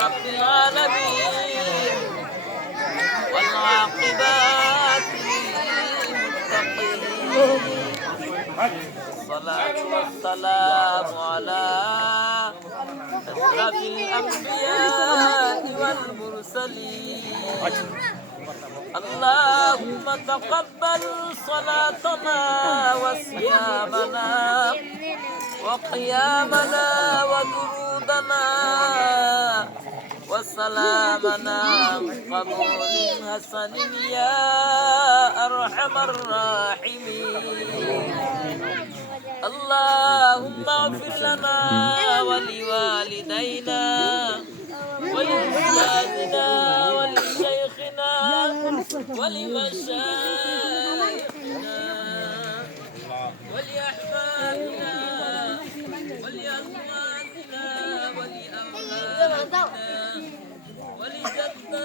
رب العالمين والعاقبة للمتقين الصلاة والسلام على أشرف الأنبياء والمرسلين اللهم تقبل صلاتنا وصيامنا وقيامنا ودرودنا وسلامنا قبول حسن يا أرحم الراحمين اللهم اغفر لنا ولوالدينا ولأستاذنا ولشيخنا ولمشايخنا ولأحبابنا ولأزواجنا ولأولادنا ولجداتنا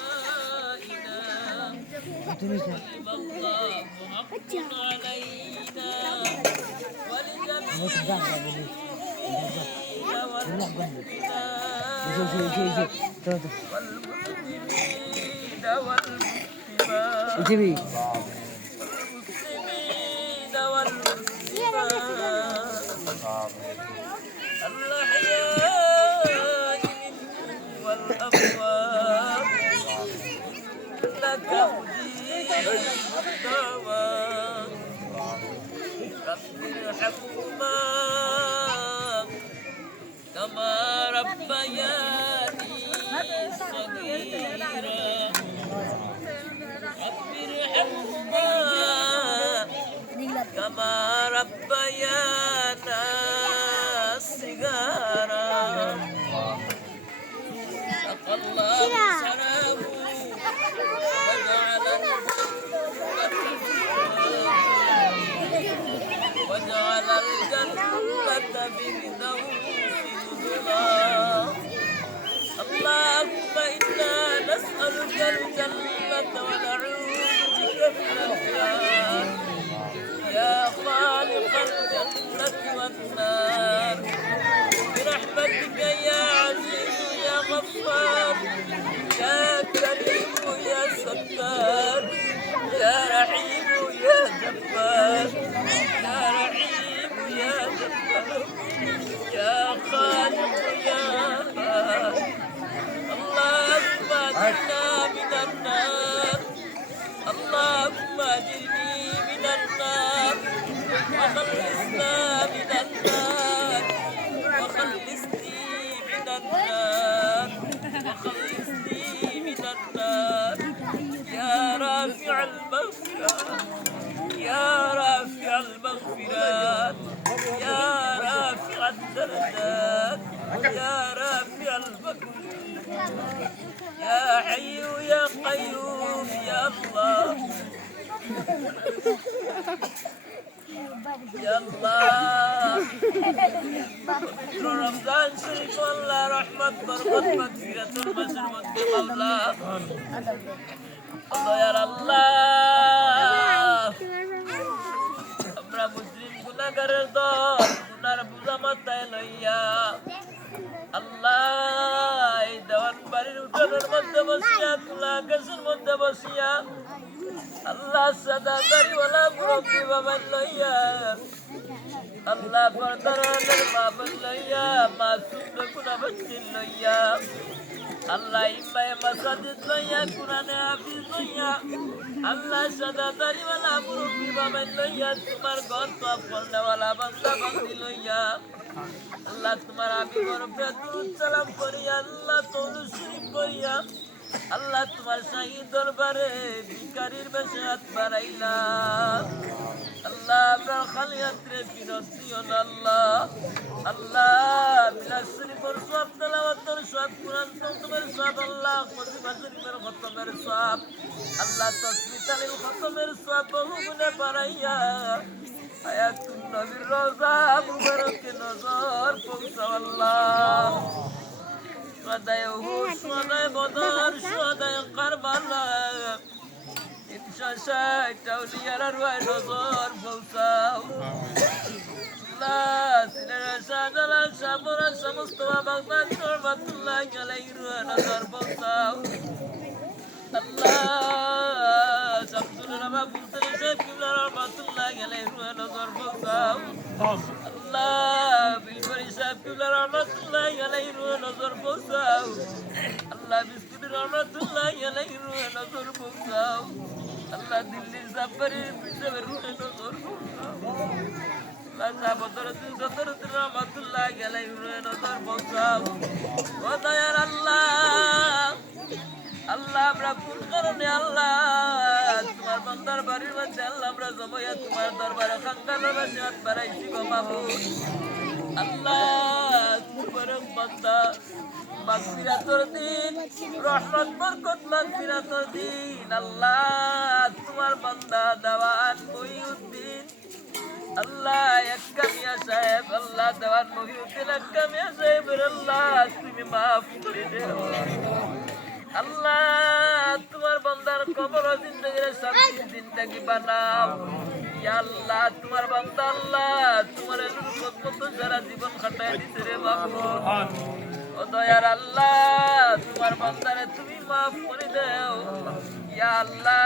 ولآبائنا ولمن الله حق علينا ولجميع والمسلمين والمسلمين الأحياء منهم والأموات لك أجيب الدعوات رب ارحمهما كما ربياني صغيرا رب ارحمهما كما ربيانا صغارا سقى الله شرابه وجعل الجنة فردوس نزلا اللهم إنا نسألك الجنة ونعوذ بك من النار يا خالق الجنة والنار برحمتك يا عزيز يا غفار يا كريم يا ستار يا رحيم يا جبار يا رحيم يا جبار يا خالق يا بار اللهم اجرنا من النار اللهم اجرني من النار وخلصنا من النار وخلصني من النار وخلصني من النار يا رافع المغفرات يا رافع المغفرات يا رافع الدرجات يا رافع المغفرات يا حي يا قيوم يا الله يا الله رمضان شريف والله رحمة بركة مغفرة البشر واتقى الله الله يا الله আমরা মুসলিম গুনাহগারের দল গুনার বোঝা মাথায় লইয়া আল্লাহ এই দেওয়ান বাড়ির উঠানের মধ্যে বসিয়া খোলা আকাশের মধ্যে বসিয়া আল্লাহ সাদা দাড়িওয়ালা মুরব্বী বাবা লইয়া আল্লাহ পর্দারের বাবা লইয়া মাসুম গুনাহবাসীর লইয়া আল্লাহ ইমায়ে মাসাজিদ লইয়া কুরআনে হাফিজ লইয়া আল্লাহ সাদা দাড়িওয়ালা মুরব্বী বাবা লইয়া তোমার ঘর তওয়াফ করনেওয়ালা বান্দা বান্দি লইয়া আল্লাহ তোমার হাবিবের উপরে দুরূদ সালাম করিয়া আল্লাহ দরুদ শরীফ পড়িয়া আল্লাহ তোমার শাহী দরবারে ভিখারির বেশে হাত বাড়াইলা আল্লাহ আপনার খালিয়াতরে ফিরত দিও না আল্লাহ আল্লাহ বিলাস শরীফের সওয়াব তেলাওয়াতের সওয়াব কুরআন খতমের সওয়াব আল্লাহ খতিবা শরীফের খতমের সওয়াব আল্লাহ তাসবিহ তালিল খতমের সওয়াব বহু গুণে বাড়াইয়া হায়াতুন নবীর রওজা মুবারকে নজর পৌঁছাও আল্লাহ শুহাদায়ে উহুদ শুহাদায়ে বদর শুহাদায়ে কারবালা 360 আউলিয়ার রুহায় নজর পৌঁছাও আল্লাহ সিলেটের শাহজালাল জাফর সমস্ত বাগদাদ রহমাতুল্লাহ আলাইহি নজর পৌঁছাও আল্লাহ শামসুল উলামা বুলতানি সাহেব কিবলা রহমাতুল্লাহ আলাইহি নজর পৌঁছাও আল্লাহ বিলবরি সাহেব কিবলা রহমাতুল্লাহ আলাইহি নজর পৌঁছাও আল্লাহ বিস্কুট রহমাতুল্লাহ আলাইহি নজর পৌঁছাও আল্লাহ দিল্লির জাফরের পিছনে রুহে নজর পৌঁছাও আল্লাহ সাবদরুদ্দিন সদরুদ্দিন রহমাতুল্লাহ আলাইহি নজর পৌঁছাও ও দয়ার আল্লাহ আল্লাহ আমরা কোন কারণে আল্লাহ তোমার বান্দার বাড়ির মধ্যে আল্লাহ আমরা জমাইয়া তোমার দরবারে খানকানের বাসিয়াত বাড়াইছি গো মাবুদ আল্লাহ তোমার বান্দা মাগফিরাতের দিন রহমত বরকত মাগফিরাতের দিন আল্লাহ তোমার বান্দা দেওয়ান মহিউদ্দিন আল্লাহ এক্কা মিয়া সাহেব আল্লাহ দেওয়ান মহিউদ্দিন এক্কা মিয়া সাহেবের আল্লাহ তুমি মাফ করে দেও আল্লাহ তোমার বান্দার কবর জিন্দেগির শান্তি জিন্দেগি বানাও ইয়া আল্লাহ তোমার বান্দা আল্লাহ তোমার এলুর মতো যারা জীবন কাটায় দিতে রে মাবুদ ও দয়ার আল্লাহ তোমার বান্দারে তুমি মাফ করে দাও ইয়া আল্লাহ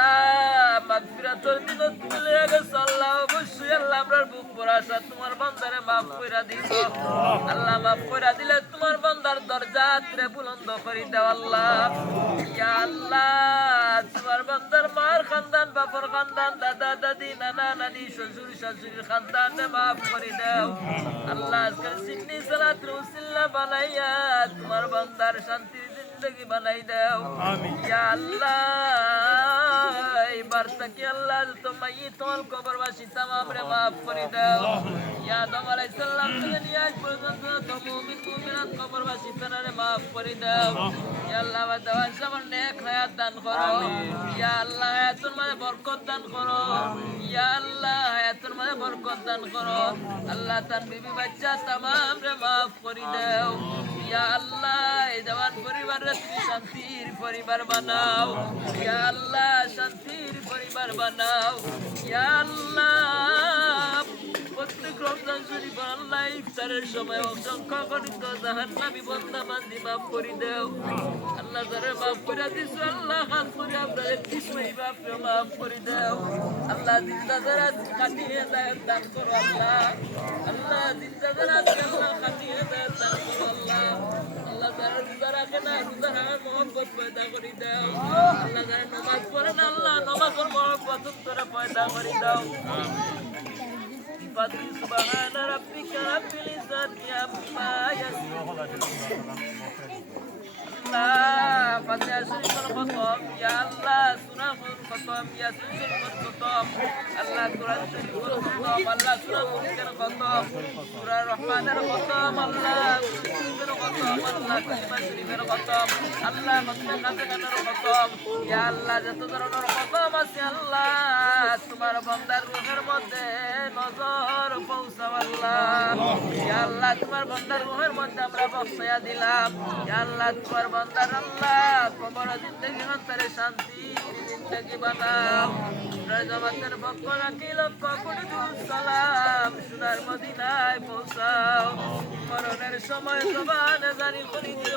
মাগফিরাতের দিন তুমি লয়ে গেছো আল্লাহ অবশ্যই আল্লাহ আমরার বুক ভরা তোমার বান্দারে মাফ কইরা দিও আল্লাহ মাফ কইরা দিলে তোমার বান্দার দরজা রে বুলন্দ করে দাও আল্লাহ ইয়া আল্লাহ তোমার বান্দার মার খানদান বাপর খানদান দাদা দাদি নানা নানি শ্বশুর শাশুড়ির খানদানে মাফ করে দাও আল্লাহ আজকাল সিন্নি সালাতের উসিলা বানাইয়া তোমার বান্দার শান্তির জিন্দগি বানাই দাও ইয়া আল্লাহ এবার তাকে আল্লাহ তোমায় তোমার কবরবাসী তামাম রে মাফ করে দাও ইয়া আদম আলাইহিস সালাম থেকে নিয়ে আজ পর্যন্ত তো মুমিন মুমিনাত কবরবাসী তারে মাফ করে দাও ইয়া আল্লাহ ওয়া সবার নেক হায়াত দান করো ইয়া আল্লাহ হায়াতের মধ্যে বরকত দান করো ইয়া আল্লাহ হায়াতের মধ্যে বরকত দান করো আল্লাহ তার বিবি বাচ্চা তামাম রে মাফ করে দাও ইয়া আল্লাহ এই জওয়ান পরিবারের তুমি শান্তির পরিবার বানাও ইয়া আল্লাহ শান্তির পরিবার বানাও ইয়া আল্লাহ প্রত্যেক রমজান শরীফ আল্লাহ ইফতারের সময় অসংখ্য গণিত জাহান্নামী বান্দা বান্দি মাফ করে দাও আল্লাহ যারা মাফ করে দিছো আল্লাহ খাস করে আপনাদের কিসমই বাপরে মাফ করে দাও আল্লাহ জিন্দা যারা কাটিয়ে দাও দান করো আল্লাহ আল্লাহ জিন্দা যারা আল্লাহ কাটিয়ে দাও দান করো আল্লাহ আল্লাহ যারা রোজা রাখে না রোজা রাখার মহব্বত পয়দা করে দাও আল্লাহ যারা নামাজ পড়ে না আল্লাহ নামাজের মহব্বত তোরা পয়দা করে দাও سبحان ربك رب العزة عما يصفون Allah Fatiha Shariful Khatam Ya Allah Surahul Khatam Ya Suratul Khatam Allah Quran Shariful Khatam Allah Surahul Khatam Surah Rahmanir Khatam Allah Surahul Khatam Allah Kalimah Shariful Khatam Allah Khatam Khatam Ya Allah যত ধরনের কদম আছে আল্লাহ তোমার বান্দার রূহের মধ্যে নজর পৌঁছাও আল্লাহ ইয়া আল্লাহ তোমার বান্দার রূহের মধ্যে আমরা বসায়া দিলাম ইয়া আল্লাহ তোমার বান্দার আল্লাহ কবর জিন্দেগি অন্তরে শান্তি জিন্দেগি বানাও জামাতের পক্ষ রাখি লক্ষ কোটি সালাম সোনার মদিনায় পৌঁছাও মরণের সময় জবানে জারি করে দিও